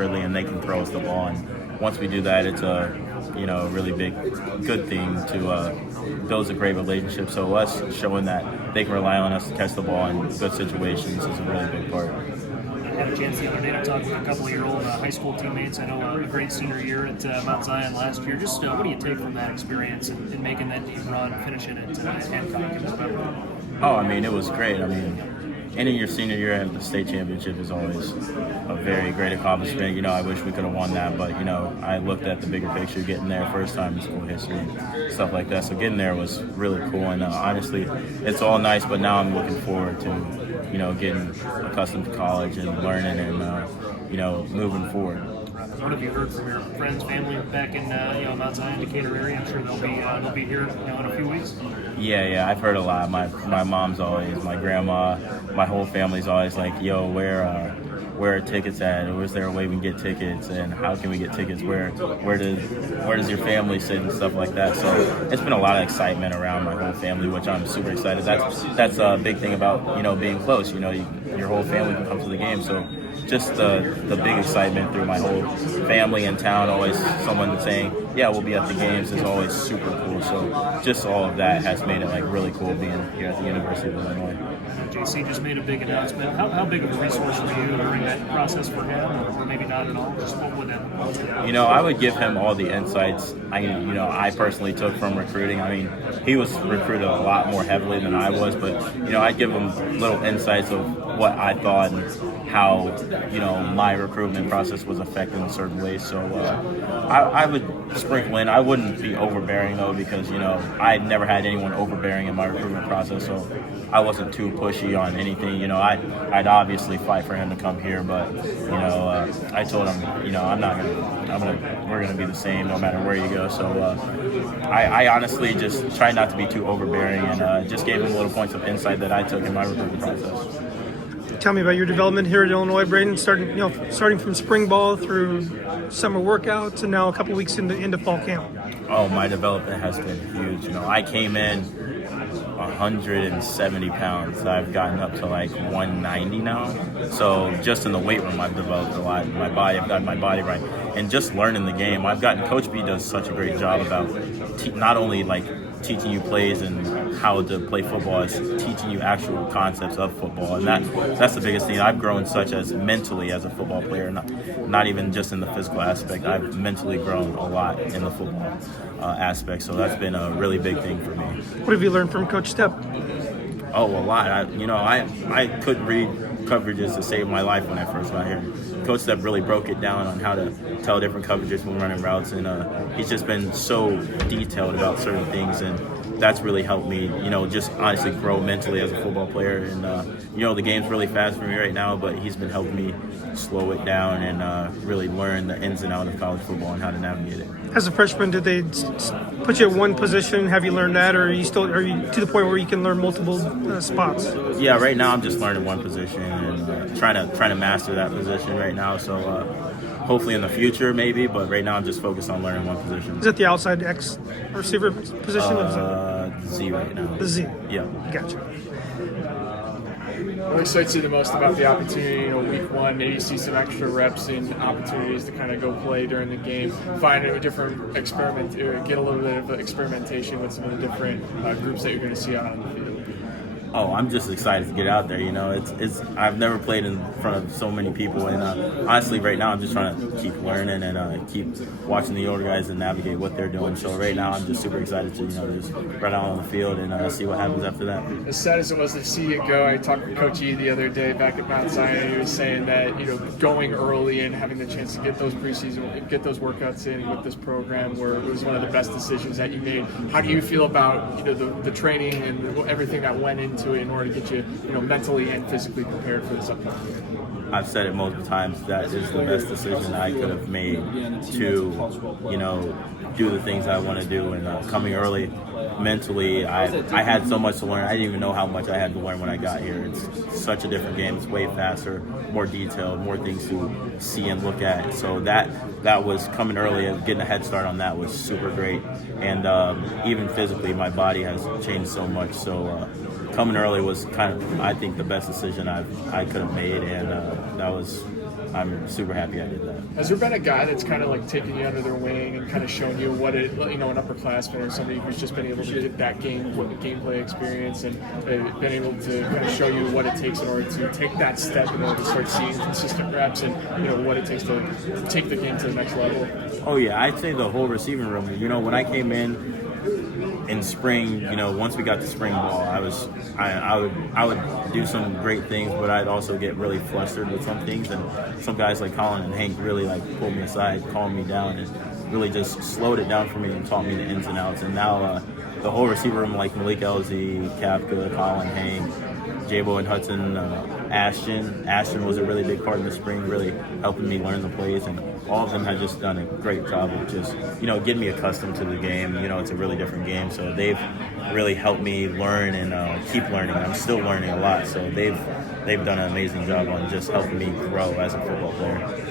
early and they can throw us the ball. And once we do that, it's a really big, good thing to build a great relationship. So us showing that they can rely on us to catch the ball in good situations is a really big part. I had a chance the other day to talk with a couple of your old high school teammates. I know a great senior year at Mount Zion last year. Just what do you take from that experience in making that deep run, finishing it Hancock in November? Oh, I mean, it was great. I mean, ending your senior year at the state championship is always a very great accomplishment. I wish we could have won that, but, I looked at the bigger picture, getting there first time in school history and stuff like that. So getting there was really cool. And honestly, it's all nice, but now I'm looking forward to, getting accustomed to college and learning and, moving forward. What have you heard from your friends, family back in Mount Zion, Decatur area? I'm sure they'll be here in a few weeks. Yeah, I've heard a lot. My mom's always, my grandma, my whole family's always like, yo, where are tickets at? Or is there a way we can get tickets? And how can we get tickets? Where does your family sit and stuff like that? So it's been a lot of excitement around my whole family, which I'm super excited. That's a big thing about being close. Your whole family can come to the game. So just the big excitement through my whole family in town. Always someone saying, yeah, we'll be at the games is always super cool. So just all of that has made it really cool being here at the University of Illinois. JC just made a big announcement. How big of a resource were you during that process for him, or maybe not at all? Just what would that look like? I would give him all the insights I personally took from recruiting. I mean, he was recruited a lot more heavily than I was, but I'd give him little insights of what I thought and how my recruitment process was affected in certain ways. So I would sprinkle in. I wouldn't be overbearing though, because I never had anyone overbearing in my recruitment process, so I wasn't too pushy on anything. I'd obviously fight for him to come here, but I told him we're gonna be the same no matter where you go. So I honestly just tried not to be too overbearing and just gave him little points of insight that I took in my recruitment process. Tell me about your development here at Illinois, Brayden. Starting from spring ball through summer workouts and now a couple weeks into fall camp. Oh, my development has been huge. I came in 170 pounds. I've gotten up to 190 now. So just in the weight room, I've developed a lot. I've gotten my body right, and just learning the game. Coach B does such a great job about not only teaching you plays and how to play football, is teaching you actual concepts of football, and that's the biggest thing. I've grown such as mentally as a football player, not even just in the physical aspect. I've mentally grown a lot in the football aspect, so that's been a really big thing for me. What have you learned from Coach Stepp? Oh, a lot. I couldn't read coverages to save my life when I first got here. Coach Stepp really broke it down on how to tell different coverages when running routes, and he's just been so detailed about certain things, and that's really helped me, just honestly grow mentally as a football player. And the game's really fast for me right now, but he's been helping me slow it down and really learn the ins and outs of college football and how to navigate it. As a freshman, did they put you at one position? Have you learned that, or are you to the point where you can learn multiple spots? Yeah, right now I'm just learning one position and trying to master that position right now. So hopefully in the future maybe, but right now I'm just focused on learning one position. Is that the outside X receiver position? Z right now. The Z. Yeah. Gotcha. What excites you the most about the opportunity, week one, maybe see some extra reps and opportunities to kind of go play during the game, find a different experiment, get a little bit of experimentation with some of the different groups that you're going to see out on the field? Oh, I'm just excited to get out there. It's I've never played in front of so many people, and honestly, right now I'm just trying to keep learning and keep watching the older guys and navigate what they're doing. So right now I'm just super excited to just run out on the field and see what happens after that. As sad as it was to see you go, I talked with Coach E the other day back at Mount Zion, and he was saying that going early and having the chance to get those preseason, get those workouts in with this program, where it was one of the best decisions that you made. How do you feel about the training and everything that went into it in order to get you, mentally and physically prepared for this upcoming year? I've said it multiple times, that is the best decision I could have made to, do the things I want to do. And coming early, mentally, I had so much to learn. I didn't even know how much I had to learn when I got here. It's such a different game. It's way faster, more detailed, more things to see and look at. So that was coming early, and getting a head start on that was super great. And even physically, my body has changed so much. So coming early was kind of, I think, the best decision I could have made, and that was I'm super happy I did that. Has there been a guy that's kind of like taken you under their wing and kind of shown you what it, you know, an upperclassman or somebody who's just been able to get that gameplay experience and been able to kind of show you what it takes in order to take that step in order to start seeing consistent reps and, you know, what it takes to take the game to the next level? Oh yeah, I'd say the whole receiving room. You know, when I came in spring, you know, once we got to spring ball, I would do some great things, but I'd also get really flustered with some things, and some guys like Colin and Hank really like pulled me aside, calmed me down, and really just slowed it down for me and taught me the ins and outs. And now the whole receiver room, like Malik LZ, Kapka, Colin, Hank, Jabo and Hudson, Ashton was a really big part in the spring, really helping me learn the plays, and all of them have just done a great job of just, you know, getting me accustomed to the game. You know, it's a really different game, so they've really helped me learn and keep learning. I'm still learning a lot, so they've done an amazing job on just helping me grow as a football player.